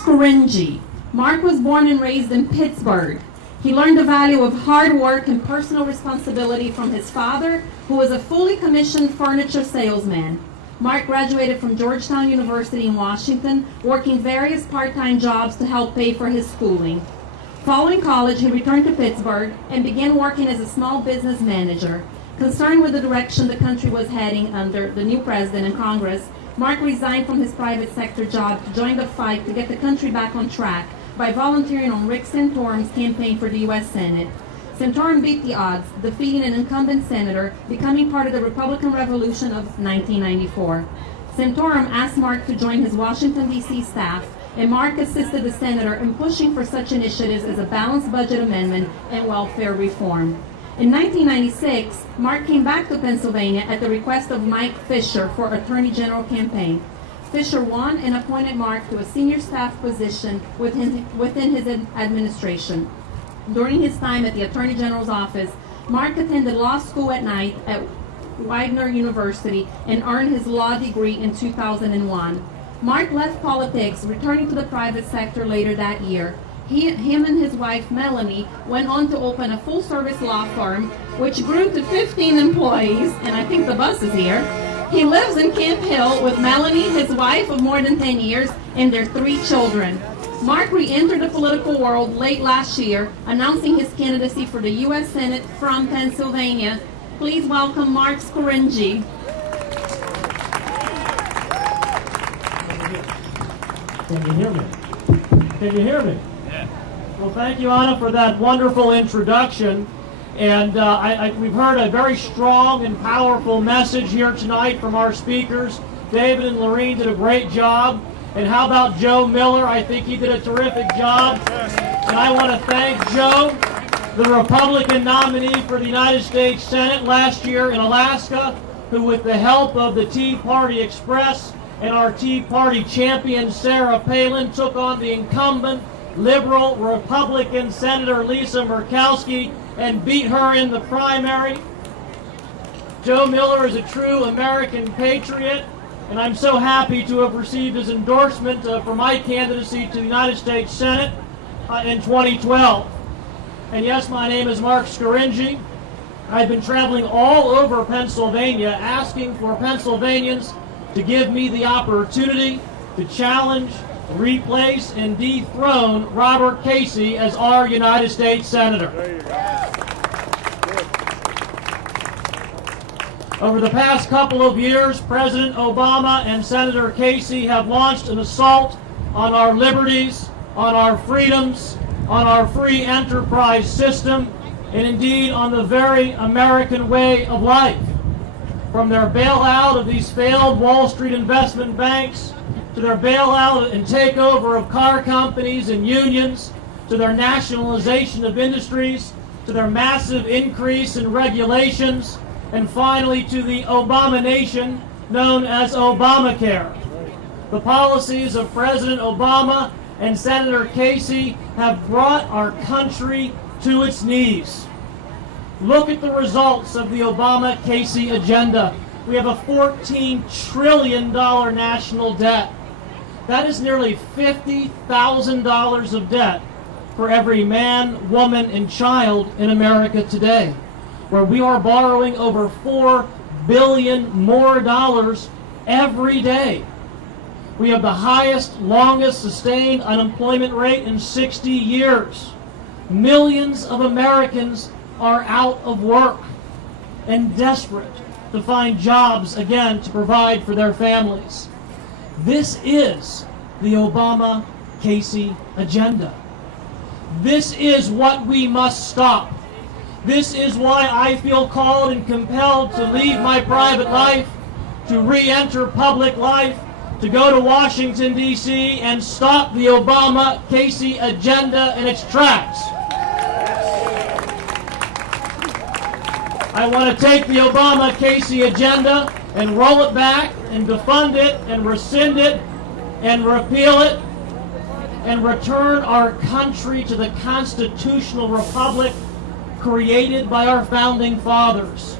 Scaringi. Marc was born and raised in Pittsburgh. He learned the value of hard work and personal responsibility from his father, who was a fully commissioned furniture salesman. Marc graduated from Georgetown University in Washington, working various part-time jobs to help pay for his schooling. Following college, he returned to Pittsburgh and began working as a small business manager. Concerned with the direction the country was heading under the new president and Congress, Marc resigned from his private sector job to join the fight to get the country back on track by volunteering on Rick Santorum's campaign for the U.S. Senate. Santorum beat the odds, defeating an incumbent senator, becoming part of the Republican Revolution of 1994. Santorum asked Marc to join his Washington, D.C. staff, and Marc assisted the senator in pushing for such initiatives as a balanced budget amendment and welfare reform. In 1996, Marc came back to Pennsylvania at the request of Mike Fisher for Attorney General campaign. Fisher won and appointed Marc to a senior staff position within his administration. During his time at the Attorney General's office, Marc attended law school at night at Widener University and earned his law degree in 2001. Marc left politics, returning to the private sector later that year. Him and his wife, Melanie, went on to open a full-service law firm, which grew to 15 employees, and I think the bus is here. He lives in Camp Hill with Melanie, his wife of more than 10 years, and their 3 children. Marc re-entered the political world late last year, announcing his candidacy for the U.S. Senate from Pennsylvania. Please welcome Marc Scaringi. Can you hear me? Can you hear me? Yeah. Well, thank you, Anna, for that wonderful introduction. And we've heard a very strong and powerful message here tonight from our speakers. David and Lorene did a great job. And how about Joe Miller? I think he did a terrific job. And I want to thank Joe, the Republican nominee for the United States Senate last year in Alaska, who with the help of the Tea Party Express and our Tea Party champion Sarah Palin took on the incumbent liberal Republican Senator Lisa Murkowski and beat her in the primary. Joe Miller is a true American patriot, and I'm so happy to have received his endorsement for my candidacy to the United States Senate in 2012. And yes, my name is Marc Scaringi. I've been traveling all over Pennsylvania asking for Pennsylvanians to give me the opportunity to challenge, replace, and dethrone Robert Casey as our United States Senator. Over the past couple of years, President Obama and Senator Casey have launched an assault on our liberties, on our freedoms, on our free enterprise system, and indeed on the very American way of life. From their bailout of these failed Wall Street investment banks, to their bailout and takeover of car companies and unions, to their nationalization of industries, to their massive increase in regulations, and finally to the Abomination known as Obamacare. The policies of President Obama and Senator Casey have brought our country to its knees. Look at the results of the Obama-Casey agenda. We have a $14 trillion national debt. That is nearly $50,000 of debt for every man, woman, and child in America today, where we are borrowing over $4 billion more dollars every day. We have the highest, longest sustained unemployment rate in 60 years. Millions of Americans are out of work and desperate to find jobs again to provide for their families. This is the Obama-Casey agenda. This is what we must stop. This is why I feel called and compelled to leave my private life, to re-enter public life, to go to Washington, D.C. and stop the Obama-Casey agenda in its tracks. I want to take the Obama-Casey agenda and roll it back and defund it and rescind it and repeal it and return our country to the constitutional republic created by our founding fathers.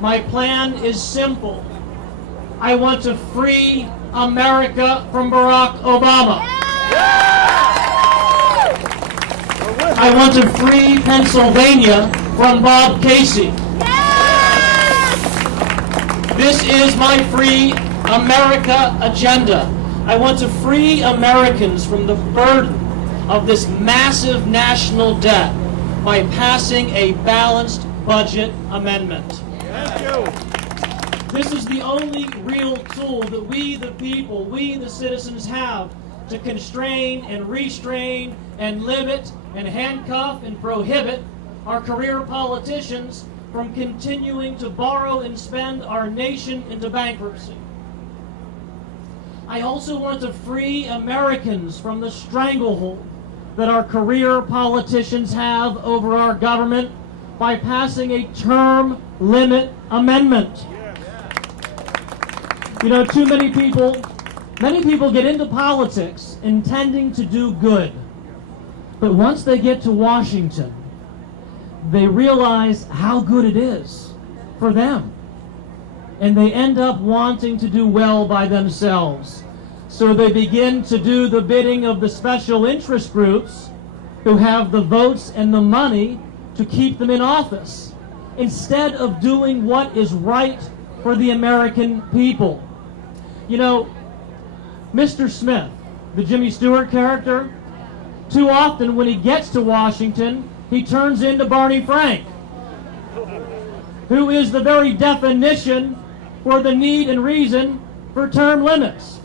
My plan is simple. I want to free America from Barack Obama. I want to free Pennsylvania from Bob Casey. This is my Free America agenda. I want to free Americans from the burden of this massive national debt by passing a balanced budget amendment. Thank you. This is the only real tool that we, the people, we, the citizens, have to constrain and restrain and limit and handcuff and prohibit our career politicians from continuing to borrow and spend our nation into bankruptcy. I also want to free Americans from the stranglehold that our career politicians have over our government by passing a term limit amendment. You know, many people get into politics intending to do good. But once they get to Washington, they realize how good it is for them. And they end up wanting to do well by themselves. So they begin to do the bidding of the special interest groups who have the votes and the money to keep them in office, instead of doing what is right for the American people. You know, Mr. Smith, the Jimmy Stewart character, too often when he gets to Washington, he turns into Barney Frank, who is the very definition for the need and reason for term limits.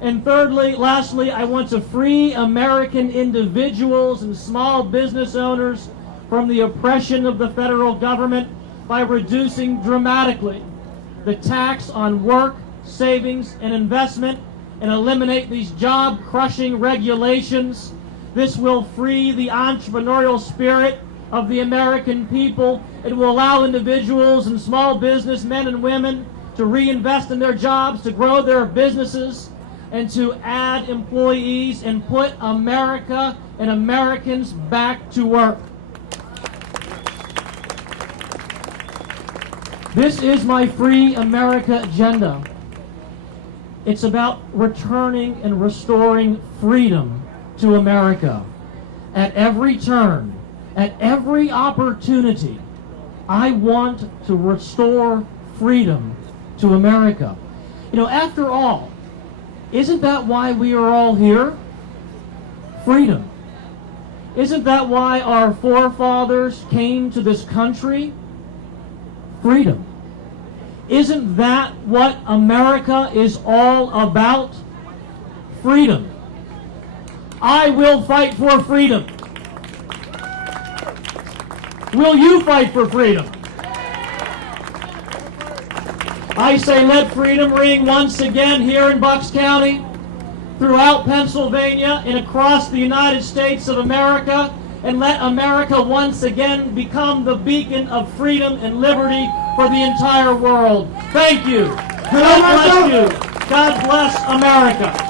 And lastly, I want to free American individuals and small business owners from the oppression of the federal government by reducing dramatically the tax on work, savings, and investment, and eliminate these job-crushing regulations. This will free the entrepreneurial spirit of the American people. It will allow individuals and small business men and women to reinvest in their jobs, to grow their businesses, and to add employees and put America and Americans back to work. This is my Free America agenda. It's about returning and restoring freedom to America. At every turn, at every opportunity, I want to restore freedom to America. You know, after all, isn't that why we are all here? Freedom. Isn't that why our forefathers came to this country? Freedom. Isn't that what America is all about? Freedom. I will fight for freedom. Will you fight for freedom? I say let freedom ring once again here in Bucks County, throughout Pennsylvania, and across the United States of America, and let America once again become the beacon of freedom and liberty for the entire world. Thank you. God bless you. God bless America.